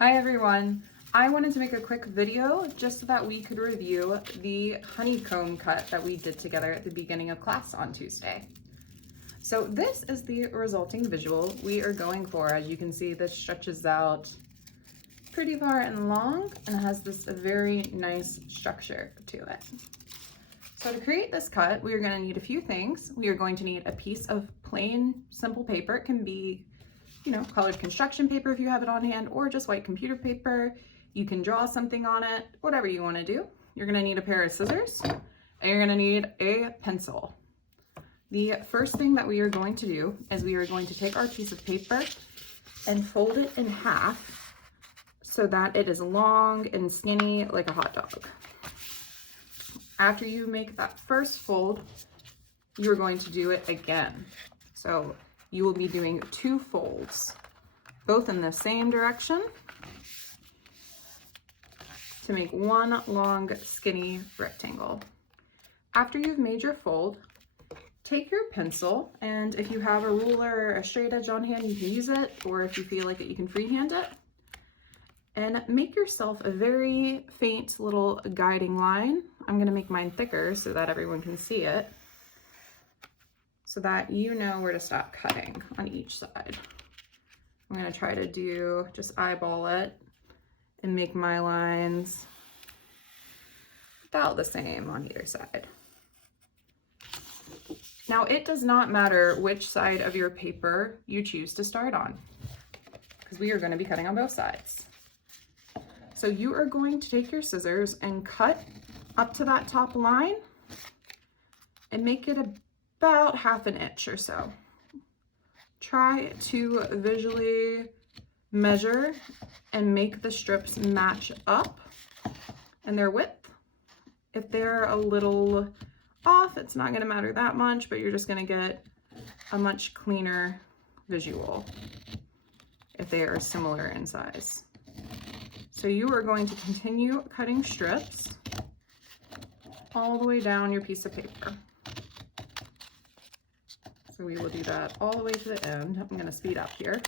Hi everyone. I wanted to make a quick video just so that we could review the honeycomb cut that we did together at the beginning of class on Tuesday. So this is the resulting visual we are going for. As you can see, this stretches out pretty far and long and has this very nice structure to it. So to create this cut, we are going to need a few things. We are going to need a piece of plain, simple paper. It can be colored construction paper if you have it on hand, or just white computer paper. You can draw something on it, whatever you want to do. You're going to need a pair of scissors, and you're going to need a pencil. The first thing that we are going to do is we are going to take our piece of paper and fold it in half so that it is long and skinny like a hot dog. After you make that first fold, you're going to do it again. So you will be doing 2 folds, both in the same direction, to make one long, skinny rectangle. After you've made your fold, take your pencil, and if you have a ruler or a straight edge on hand, you can use it, or if you feel like it, you can freehand it, and make yourself a very faint little guiding line. I'm gonna make mine thicker so that everyone can see it, so that you know where to stop cutting on each side. I'm gonna try to just eyeball it and make my lines about the same on either side. Now, it does not matter which side of your paper you choose to start on, because we are going to be cutting on both sides. So you are going to take your scissors and cut up to that top line and make it about 1/2 inch or so. Try to visually measure and make the strips match up in their width. If they're a little off, it's not going to matter that much, but you're just going to get a much cleaner visual if they are similar in size. So you are going to continue cutting strips all the way down your piece of paper. So we will do that all the way to the end. I'm going to speed up here.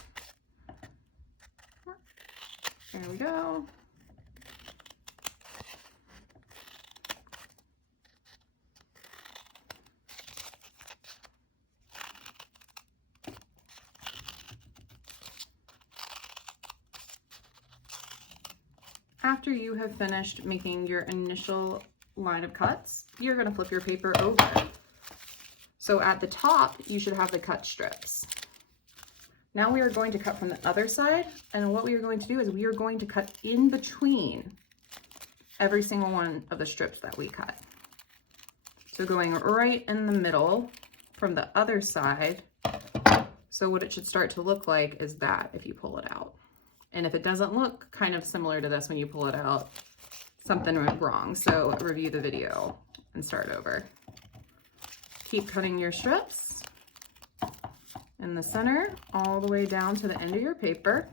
There we go. After you have finished making your initial line of cuts, you're going to flip your paper over. So at the top, you should have the cut strips. Now we are going to cut from the other side, and what we are going to do is we are going to cut in between every single one of the strips that we cut. So going right in the middle from the other side. So what it should start to look like is that if you pull it out. And if it doesn't look kind of similar to this when you pull it out, something went wrong. So review the video and start over. Keep cutting your strips in the center all the way down to the end of your paper.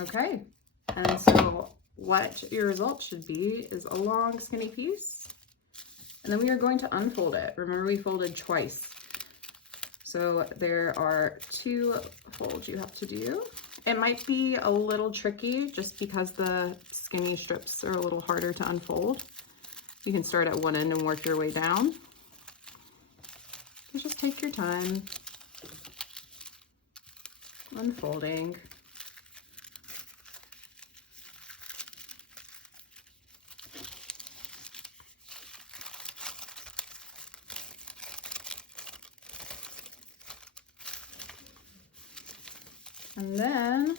Okay, and so what your result should be is a long skinny piece, and then we are going to unfold it. Remember, we folded twice, so there are 2 folds you have to do. It might be a little tricky just because the skinny strips are a little harder to unfold. You can start at one end and work your way down. So just take your time unfolding. And then,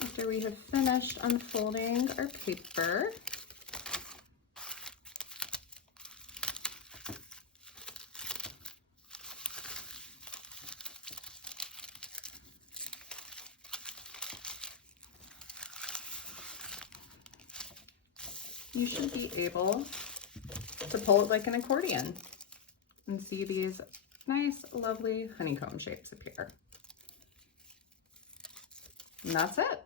after we have finished unfolding our paper, you should be able to pull it like an accordion and see these nice, lovely honeycomb shapes appear. And that's it.